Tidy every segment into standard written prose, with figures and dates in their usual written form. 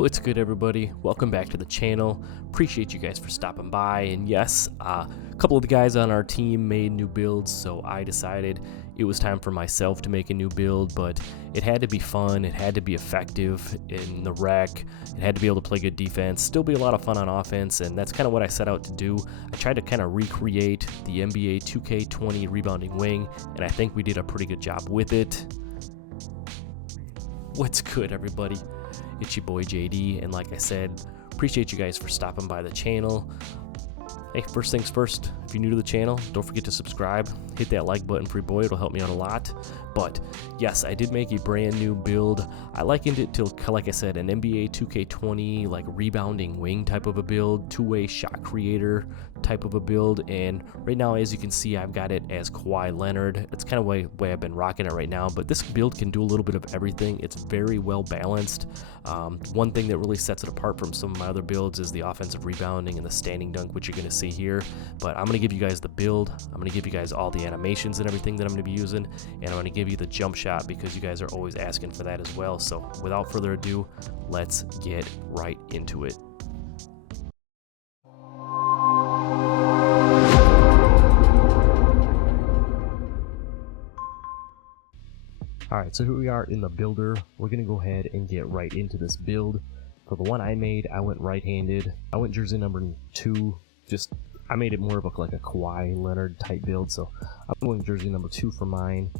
What's good, everybody? Welcome back to the channel. Appreciate you guys for stopping by. And yes, a couple of the guys on our team made new builds, so I decided it was time for myself to make a new build, but it had to be fun, it had to be effective in the rec, it had to be able to play good defense, still be a lot of fun on offense, and that's kind of what I set out to do. I tried to kind of recreate the NBA 2K20 rebounding wing, and I think we did a pretty good job with it. What's good, everybody? It's your boy JD, and like I said, appreciate you guys for stopping by the channel. Hey, first things first, if you're new to the channel, don't forget to subscribe, hit that like button for your boy, it'll help me out a lot. But yes, I did make a brand new build. I likened it to, like I said, an NBA 2K20 like rebounding wing type of a build, two-way shot creator type of a build, and right now, as you can see, I've got it as Kawhi Leonard. It's kind of the way I've been rocking it right now, but this build can do a little bit of everything. It's very well balanced. One thing that really sets it apart from some of my other builds is the offensive rebounding and the standing dunk, which you're going to see here. But I'm going to give you guys the build, I'm going to give you guys all the animations and everything that I'm going to be using, and I'm going to give you the jump shot because you guys are always asking for that as well. So without further ado, let's get right into it. Alright, so here we are in the builder. We're going to go ahead and get right into this build. For the one I made, I went right-handed. I went jersey number 2. I made it more of like a Kawhi Leonard type build, so I'm going jersey number 2 for mine.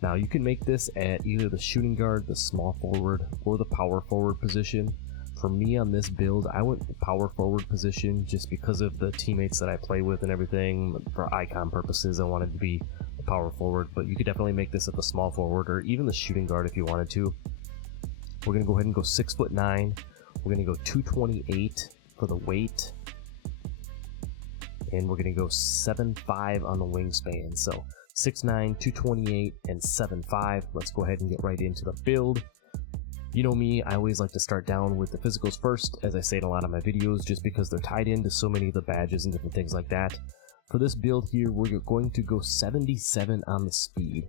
Now you can make this at either the shooting guard, the small forward, or the power forward position. For me on this build, I went the power forward position just because of the teammates that I play with and everything. For icon purposes, I wanted to be the power forward, but you could definitely make this at the small forward or even the shooting guard if you wanted to. We're going to go ahead and go 6'9". We're going to go 228 for the weight. And we're going to go 7'5" on the wingspan. So 6'9", 228, and 7'5". Let's go ahead and get right into the build. You know me, I always like to start down with the physicals first, as I say in a lot of my videos, just because they're tied into so many of the badges and different things like that. For this build here, we're going to go 77 on the speed.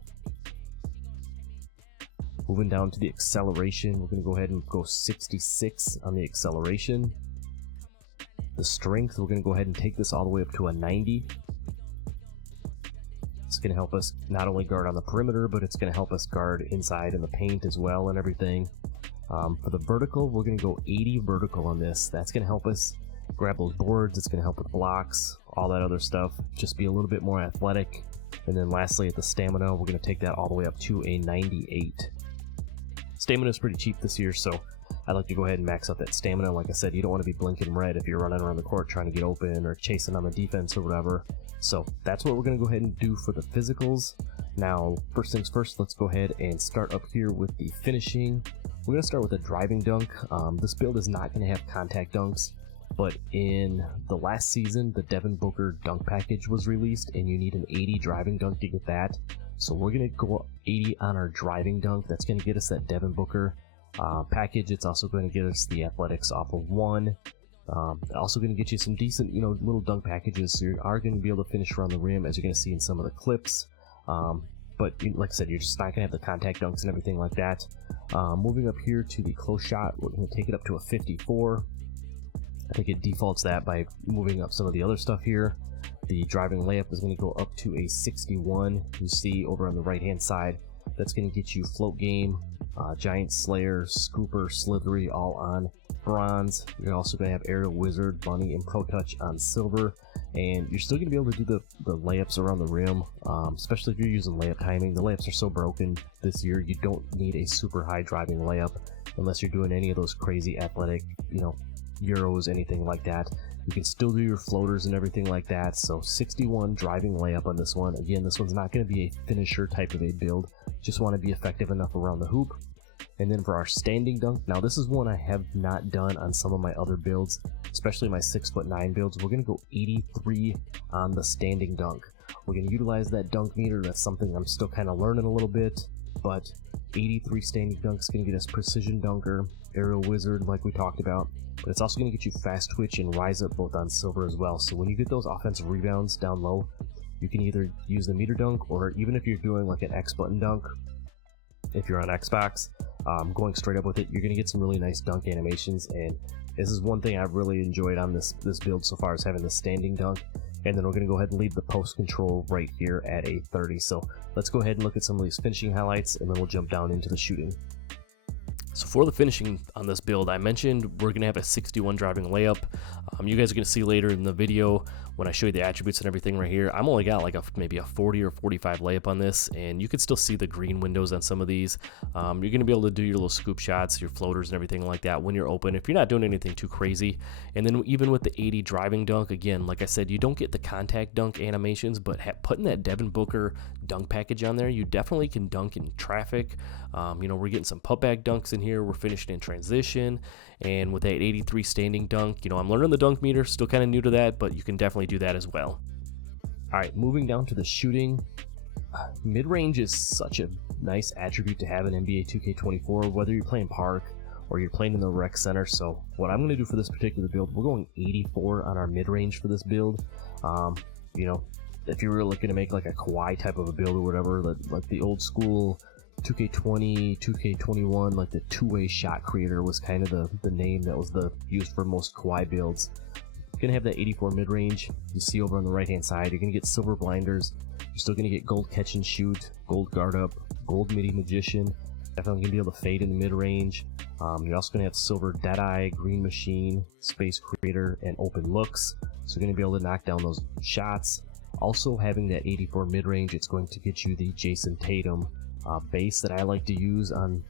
Moving down to the acceleration, we're going to go ahead and go 66 on the acceleration. The strength, we're going to go ahead and take this all the way up to a 90. It's going to help us not only guard on the perimeter, but it's going to help us guard inside in the paint as well and everything. For the vertical, we're going to go 80 vertical on this. That's going to help us grab those boards, it's going to help with blocks, all that other stuff, just be a little bit more athletic. And then lastly, at the stamina, we're going to take that all the way up to a 98. Stamina is pretty cheap this year, so I like to go ahead and max out that stamina. Like I said, you don't want to be blinking red if you're running around the court trying to get open or chasing on the defense or whatever. So that's what we're going to go ahead and do for the physicals. Now, first things first, let's go ahead and start up here with the finishing. We're going to start with a driving dunk. This build is not going to have contact dunks, but in the last season, the Devin Booker dunk package was released, and you need an 80 driving dunk to get that. So we're going to go 80 on our driving dunk. That's going to get us that Devin Booker package. It's also going to get us the athletics off of 1. Also going to get you some decent, little dunk packages, so you are going to be able to finish around the rim, as you're going to see in some of the clips. But like I said, you're just not going to have the contact dunks and everything like that. Moving up here to the close shot, we're going to take it up to a 54. I think it defaults that by moving up some of the other stuff here. The driving layup is going to go up to a 61. You see over on the right hand side, that's going to get you float game, giant slayer, scooper, slithery, all on bronze. You're also going to have aerial wizard, bunny, and pro touch on silver, and you're still going to be able to do the layups around the rim, especially if you're using layup timing. The layups are so broken this year, you don't need a super high driving layup unless you're doing any of those crazy athletic, Euros, anything like that. You can still do your floaters and everything like that. So 61 driving layup on this one. Again, this one's not going to be a finisher type of a build, just want to be effective enough around the hoop. And then for our standing dunk, now this is one I have not done on some of my other builds, especially my 6'9" builds. We're going to go 83 on the standing dunk. We're going to utilize that dunk meter. That's something I'm still kind of learning a little bit, but 83 standing dunk is going to get us precision dunker, aerial wizard like we talked about, but it's also going to get you fast twitch and rise up both on silver as well. So when you get those offensive rebounds down low, you can either use the meter dunk, or even if you're doing like an X button dunk, if you're on Xbox, going straight up with it, you're going to get some really nice dunk animations, and this is one thing I've really enjoyed on this build so far, is having the standing dunk. And then we're going to go ahead and leave the post control right here at a 30. So let's go ahead and look at some of these finishing highlights, and then we'll jump down into the shooting. So for the finishing on this build, I mentioned we're going to have a 61 driving layup. You guys are going to see later in the video when I show you the attributes and everything right here. I'm only got like maybe a 40 or 45 layup on this, and you can still see the green windows on some of these. You're going to be able to do your little scoop shots, your floaters and everything like that when you're open, if you're not doing anything too crazy. And then even with the 80 driving dunk, again, like I said, you don't get the contact dunk animations, but putting that Devin Booker dunk package on there, you definitely can dunk in traffic. You know, we're getting some putback dunks in here. We're finishing in transition, and with that 83 standing dunk, you know, I'm learning the dunk meter, still kind of new to that, but you can definitely do that as well. All right, moving down to the shooting. Mid-range is such a nice attribute to have in NBA 2K24, whether you're playing park or you're playing in the rec center. So what I'm going to do for this particular build, we're going 84 on our mid-range for this build. You know, if you were looking to make like a Kawhi type of a build or whatever, like the old school 2K20, 2K21, like the two-way shot creator was kind of the name that was used for most Kawhi builds. Gonna have that 84 mid-range. You see over on the right hand side, you're gonna get silver blinders. You're still gonna get gold catch and shoot, gold guard up, gold midi magician. Definitely gonna be able to fade in the mid-range. You're also gonna have silver deadeye, green machine, space creator, and open looks. So you're gonna be able to knock down those shots. Also having that 84 mid-range, it's going to get you the Jason Tatum base that I like to use on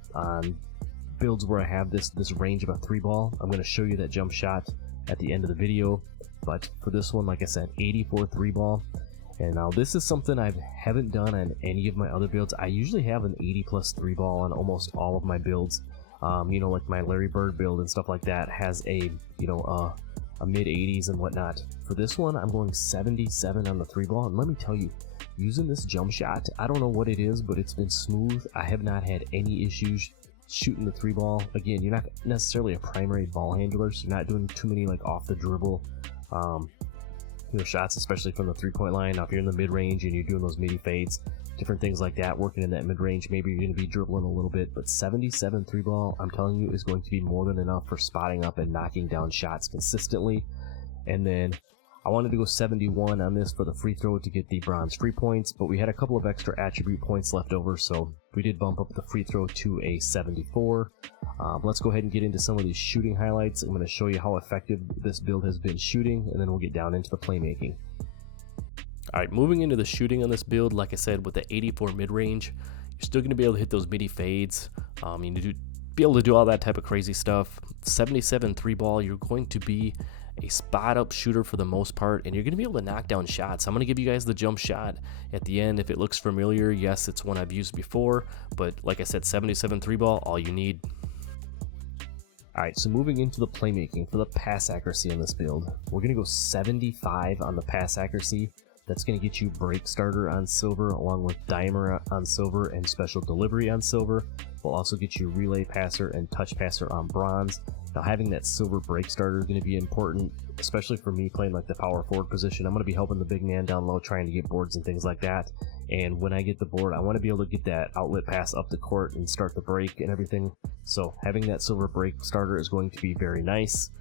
builds where I have this range of a 3-ball. I'm gonna show you that jump shot at the end of the video, but for this one, like I said, 84 3-ball. And now this is something I haven't done on any of my other builds. I usually have an 80 plus 3-ball on almost all of my builds. You know, like my Larry Bird build and stuff like that has a, you know, a mid 80s and whatnot. For this one, I'm going 77 on the 3-ball, and let me tell you, using this jump shot, I don't know what it is, but it's been smooth. I have not had any issues shooting the 3-ball. Again, you're not necessarily a primary ball handler, so you're not doing too many like off the dribble you know, shots, especially from the 3-point line. Now if you're in the mid-range and you're doing those midi fades, different things like that, working in that mid-range, maybe you're going to be dribbling a little bit, but 77 3-ball, I'm telling you, is going to be more than enough for spotting up and knocking down shots consistently. And then I wanted to go 71 on this for the free throw to get the bronze free points, but we had a couple of extra attribute points left over, so we did bump up the free throw to a 74. Let's go ahead and get into some of these shooting highlights. I'm going to show you how effective this build has been shooting, and then we'll get down into the playmaking. Alright, moving into the shooting on this build, like I said, with the 84 mid-range, you're still going to be able to hit those midi fades. You be able to do all that type of crazy stuff. 77 3-ball, you're going to be a spot up shooter for the most part, and you're going to be able to knock down shots. I'm going to give you guys the jump shot at the end. If it looks familiar, yes, it's one I've used before, but like I said, 77 3-ball, all you need. Alright, so moving into the playmaking for the pass accuracy on this build, we're going to go 75 on the pass accuracy. That's going to get you break starter on silver, along with dimer on silver and special delivery on silver. We'll also get you relay passer and touch passer on bronze. Now having that silver break starter is going to be important, especially for me playing like the power forward position. I'm going to be helping the big man down low, trying to get boards and things like that. And when I get the board, I want to be able to get that outlet pass up the court and start the break and everything. So having that silver break starter is going to be very nice.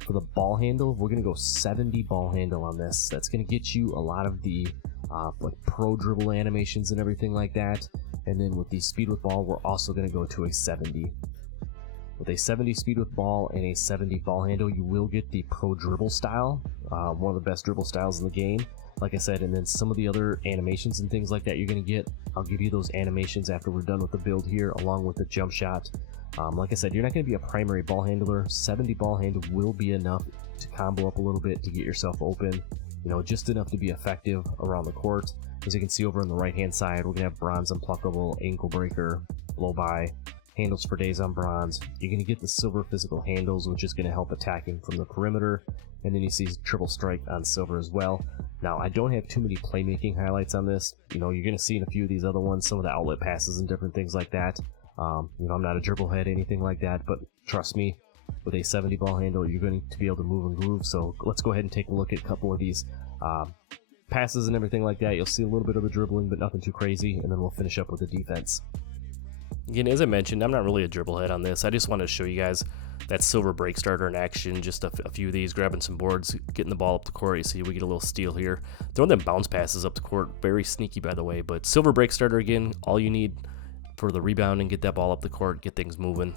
For the ball handle, we're going to go 70 ball handle on this. That's going to get you a lot of the like pro dribble animations and everything like that. And then with the speed with ball, we're also going to go to a 70. With a 70 speed with ball and a 70 ball handle, you will get the pro dribble style, one of the best dribble styles in the game, like I said. And then some of the other animations and things like that you're going to get, I'll give you those animations after we're done with the build here, along with the jump shot. Like I said, you're not going to be a primary ball handler. 70 ball handle will be enough to combo up a little bit to get yourself open, you know, just enough to be effective around the court. As you can see over on the right hand side, we're going to have bronze unpluckable, ankle breaker, blow by, handles for days on bronze. You're going to get the silver physical handles, which is going to help attacking from the perimeter. And then you see triple strike on silver as well. Now, I don't have too many playmaking highlights on this. You know, you're going to see in a few of these other ones, some of the outlet passes and different things like that. You know, I'm not a dribble head, anything like that, but trust me, with a 70 ball handle, you're going to be able to move and groove. So let's go ahead and take a look at a couple of these passes and everything like that. You'll see a little bit of the dribbling, but nothing too crazy, and then we'll finish up with the defense. Again, as I mentioned, I'm not really a dribble head on this. I just wanted to show you guys that silver break starter in action. Just a few of these, grabbing some boards, getting the ball up the court. You see we get a little steal here. Throwing them bounce passes up the court. Very sneaky, by the way. But silver break starter, again, all you need for the rebound and get that ball up the court, get things moving.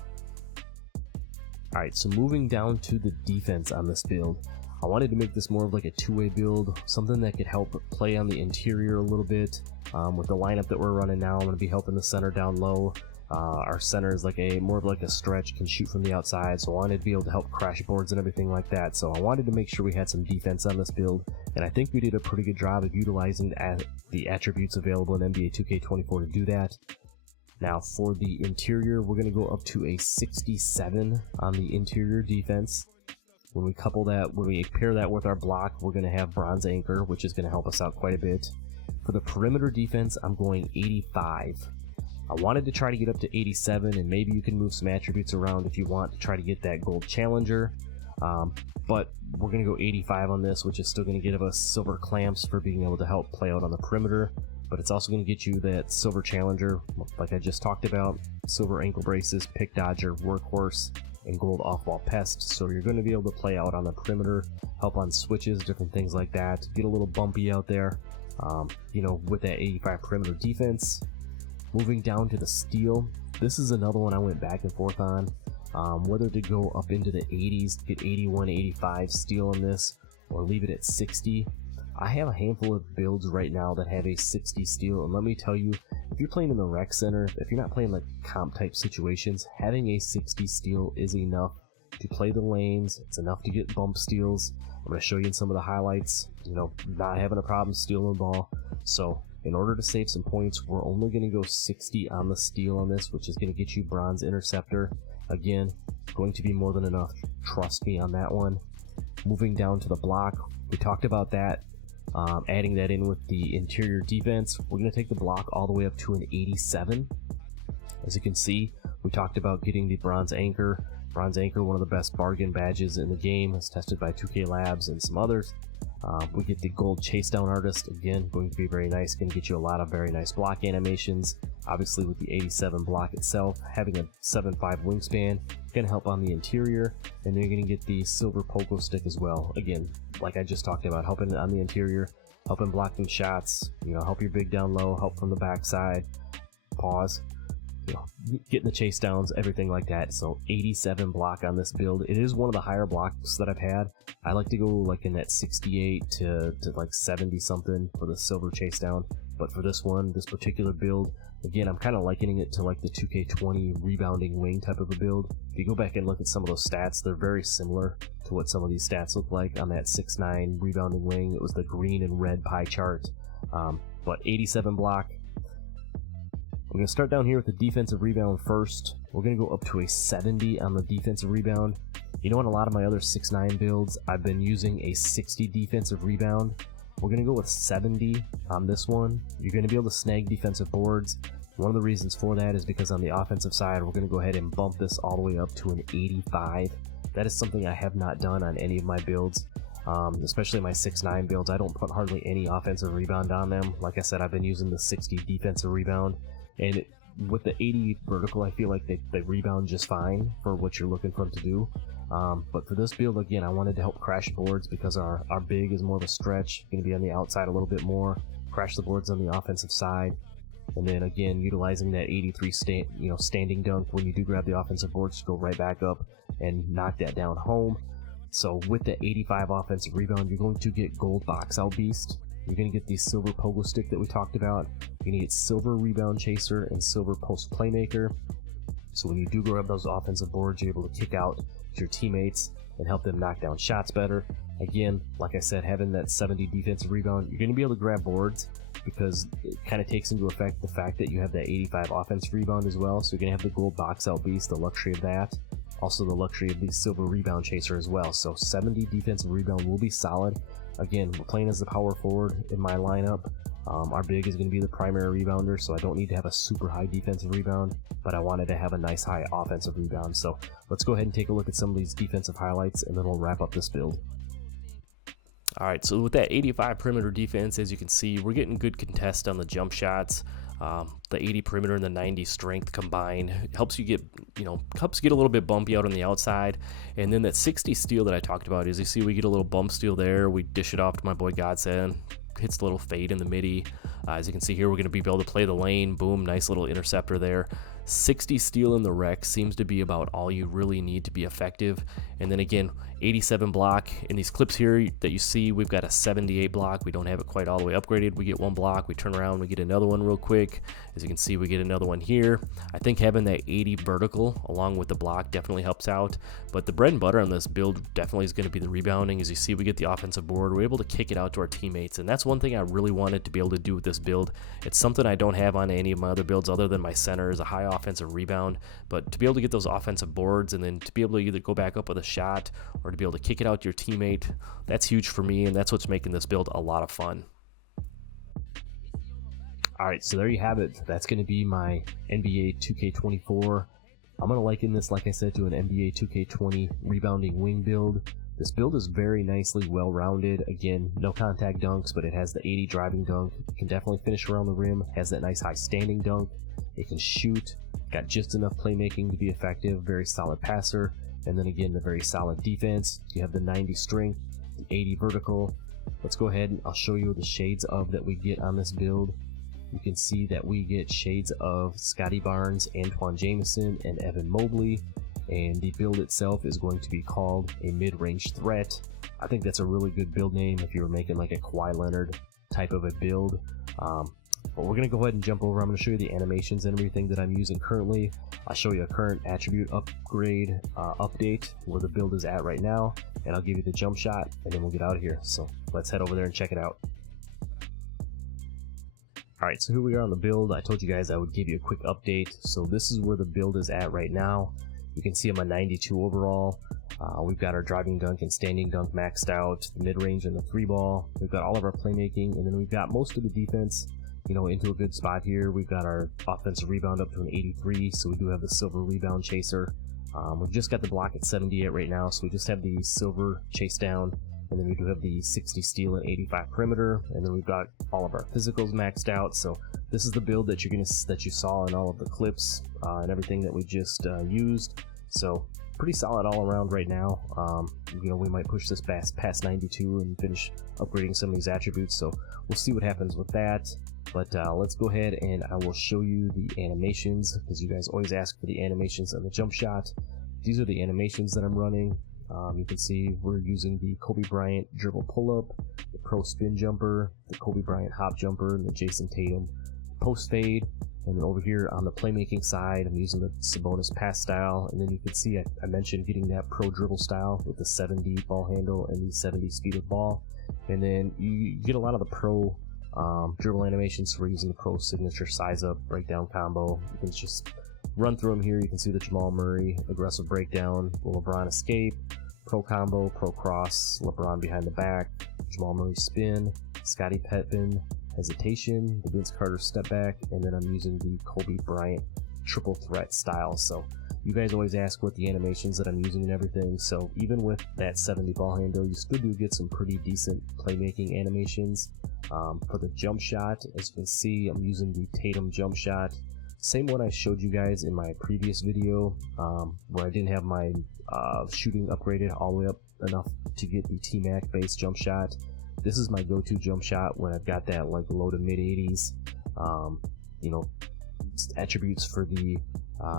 All right, so moving down to the defense on this build. I wanted to make this more of like a two-way build, something that could help play on the interior a little bit. With the lineup that we're running now, I'm going to be helping the center down low. Our center is like more of like a stretch, can shoot from the outside, so I wanted to be able to help crash boards and everything like that. So I wanted to make sure we had some defense on this build, and I think we did a pretty good job of utilizing the attributes available in NBA 2K24 to do that. Now for the interior, we're going to go up to a 67 on the interior defense. When we pair that with our block, we're going to have bronze anchor, which is going to help us out quite a bit. For the perimeter defense, I'm going 85. I wanted to try to get up to 87, and maybe you can move some attributes around if you want to try to get that gold challenger. But we're going to go 85 on this, which is still going to give us silver clamps for being able to help play out on the perimeter. But it's also going to get you that silver challenger, like I just talked about, silver ankle braces, pick dodger, workhorse, and gold off-ball pest. So you're going to be able to play out on the perimeter, help on switches, different things like that, get a little bumpy out there, with that 85 perimeter defense. Moving down to the steal, this is another one I went back and forth on, whether to go up into the 80s, get 81, 85 steal on this, or leave it at 60. I have a handful of builds right now that have a 60 steal, and let me tell you, if you're playing in the rec center, if you're not playing like comp type situations, having a 60 steal is enough to play the lanes. It's enough to get bump steals. I'm going to show you in some of the highlights, not having a problem stealing the ball. So in order to save some points, we're only going to go 60 on the steal on this, which is going to get you bronze interceptor. Again, going to be more than enough. Trust me on that one. Moving down to the block, we talked about that. Adding that in with the interior defense, we're going to take the block all the way up to an 87. As you can see, we talked about getting the bronze anchor. Bronze anchor, one of the best bargain badges in the game, as tested by 2K Labs and some others. We get the gold chase down artist, again, going to be very nice, going to get you a lot of very nice block animations. Obviously with the 87 block itself, having a 7.5 wingspan, going to help on the interior, and then you're going to get the silver pogo stick as well. Again, like I just talked about, helping on the interior, helping blocking shots, help your big down low, help from the backside, pause, getting the chase downs, everything like that. So 87 block on this build. It is one of the higher blocks that I've had. I like to go like in that 68 to like 70 something for the silver chase down. But for this particular build, again, I'm kind of likening it to like the 2K20 rebounding wing type of a build. If you go back and look at some of those stats, they're very similar to what some of these stats look like on that 6'9 rebounding wing. It was the green and red pie chart. But 87 block. We're going to start down here with the defensive rebound first. We're going to go up to a 70 on the defensive rebound. On a lot of my other 6'9 builds, I've been using a 60 defensive rebound. We're going to go with 70 on this one. You're going to be able to snag defensive boards. One of the reasons for that is because on the offensive side, we're going to go ahead and bump this all the way up to an 85. That is something I have not done on any of my builds, especially my 6'9 builds. I don't put hardly any offensive rebound on them. Like I said, I've been using the 60 defensive rebound. And with the 80 vertical, I feel like they rebound just fine for what you're looking for them to do. But for this build, again, I wanted to help crash boards because our big is more of a stretch, going to be on the outside a little bit more, crash the boards on the offensive side. And then again, utilizing that 83 standing dunk when you do grab the offensive boards to go right back up and knock that down home. So with the 85 offensive rebound, you're going to get gold box out beast. You're going to get the silver pogo stick that we talked about. You're going to get silver rebound chaser and silver post playmaker. So when you do grab those offensive boards, you're able to kick out to your teammates and help them knock down shots better. Again, like I said, having that 70 defensive rebound, you're going to be able to grab boards because it kind of takes into effect the fact that you have that 85 offensive rebound as well. So you're going to have the gold box out beast, the luxury of that. Also the luxury of the silver rebound chaser as well. So 70 defensive rebound will be solid. Again, we're playing as the power forward in my lineup. Our big is going to be the primary rebounder, so I don't need to have a super high defensive rebound, but I wanted to have a nice high offensive rebound. So let's go ahead and take a look at some of these defensive highlights, and then we'll wrap up this build. Alright, so with that 85 perimeter defense, as you can see, we're getting good contest on the jump shots. The 80 perimeter and the 90 strength combined helps you get, helps get a little bit bumpy out on the outside. And then that 60 steel that I talked about is, you see we get a little bump steel there. We dish it off to my boy Godsend. Hits a little fade in the midi. As you can see here, we're going to be able to play the lane. Boom, nice little interceptor there. 60 steel in the rec seems to be about all you really need to be effective. And then again, 87 block. In these clips here that you see, we've got a 78 block. We don't have it quite all the way upgraded. We get one block, we turn around, we get another one real quick. As you can see, we get another one here. I think having that 80 vertical along with the block definitely helps out. But the bread and butter on this build definitely is going to be the rebounding. As you see, we get the offensive board. We're able to kick it out to our teammates. And that's one thing I really wanted to be able to do with this build. It's something I don't have on any of my other builds other than my center is a high offensive rebound. But to be able to get those offensive boards and then to be able to either go back up with a shot or to be able to kick it out to your teammate, that's huge for me, and that's what's making this build a lot of fun. Alright, so there you have it. That's going to be my NBA 2K24. I'm going to liken this, like I said, to an NBA 2K20 rebounding wing build. This build is very nicely well-rounded. Again, no contact dunks, but it has the 80 driving dunk. It can definitely finish around the rim. Has that nice high standing dunk. It can shoot. Got just enough playmaking to be effective. Very solid passer. And then again, the very solid defense. You have the 90 strength, the 80 vertical. Let's go ahead and I'll show you the shades of that we get on this build. You can see that we get shades of Scotty Barnes, Antoine Jameson, and Evan Mobley. And the build itself is going to be called a mid-range threat. I think that's a really good build name if you were making like a Kawhi Leonard type of a build. But we're going to go ahead and jump over. I'm going to show you the animations and everything that I'm using currently. I'll show you a current attribute upgrade update where the build is at right now, and I'll give you the jump shot, and then we'll get out of here. So let's head over there and check it out. Alright, so here we are on the build. I told you guys I would give you a quick update. So this is where the build is at right now. You can see I'm a 92 overall. We've got our driving dunk and standing dunk maxed out, the mid-range and the 3-ball. We've got all of our playmaking, and then we've got most of the defense, into a good spot here. We've got our offensive rebound up to an 83, so we do have the silver rebound chaser. We've just got the block at 78 right now, so we just have the silver chase down, and then we do have the 60 steal and 85 perimeter, and then we've got all of our physicals maxed out. So this is the build that you saw in all of the clips and everything that we just used. So pretty solid all around right now. We might push this past 92 and finish upgrading some of these attributes, so we'll see what happens with that. But let's go ahead and I will show you the animations, because you guys always ask for the animations on the jump shot. These are the animations that I'm running. You can see we're using the Kobe Bryant dribble pull-up, the pro spin jumper, the Kobe Bryant hop jumper, and the Jason Tatum post fade. And then over here on the playmaking side, I'm using the Sabonis pass style. And then you can see I mentioned getting that pro dribble style with the 70 ball handle and the 70 speed of ball. And then you get a lot of the pro dribble animations. So we're using the pro signature size up breakdown combo. You can just run through them here. You can see the Jamal Murray aggressive breakdown, the LeBron escape, pro combo, pro cross, LeBron behind the back, Jamal Murray spin, Scottie Pippen hesitation, the Vince Carter step back, and then I'm using the Kobe Bryant triple threat style. So you guys always ask what the animations that I'm using and everything. So even with that 70 ball handle, you still do get some pretty decent playmaking animations. For the jump shot, as you can see, I'm using the Tatum jump shot. Same one I showed you guys in my previous video, where I didn't have my shooting upgraded all the way up enough to get the T-Mac base jump shot. This is my go-to jump shot when I've got that like low to mid 80s, attributes for the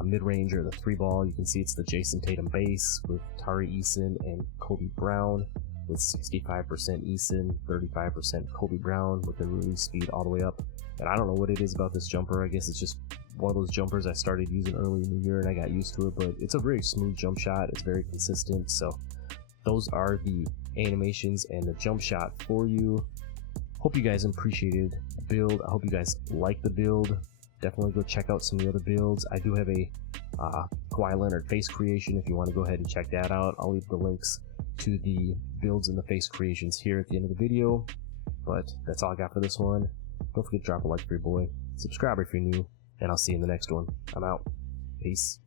mid-range or the 3-ball. You can see it's the Jason Tatum base with Tari Eason and Kobe Brown, with 65% Eason, 35% Kobe Brown with the release speed all the way up. And I don't know what it is about this jumper. I guess it's just one of those jumpers I started using early in the year and I got used to it, but it's a very smooth jump shot. It's very consistent. So those are the animations and the jump shot for you. Hope you guys appreciated the build. I hope you guys like the build. Definitely go check out some of the other builds. I do have a Kawhi Leonard face creation if you want to go ahead and check that out. I'll leave the links to the builds and the face creations here at the end of the video. But that's all I got for this one. Don't forget to drop a like for your boy. Subscribe if you're new, and I'll see you in the next one. I'm out. Peace.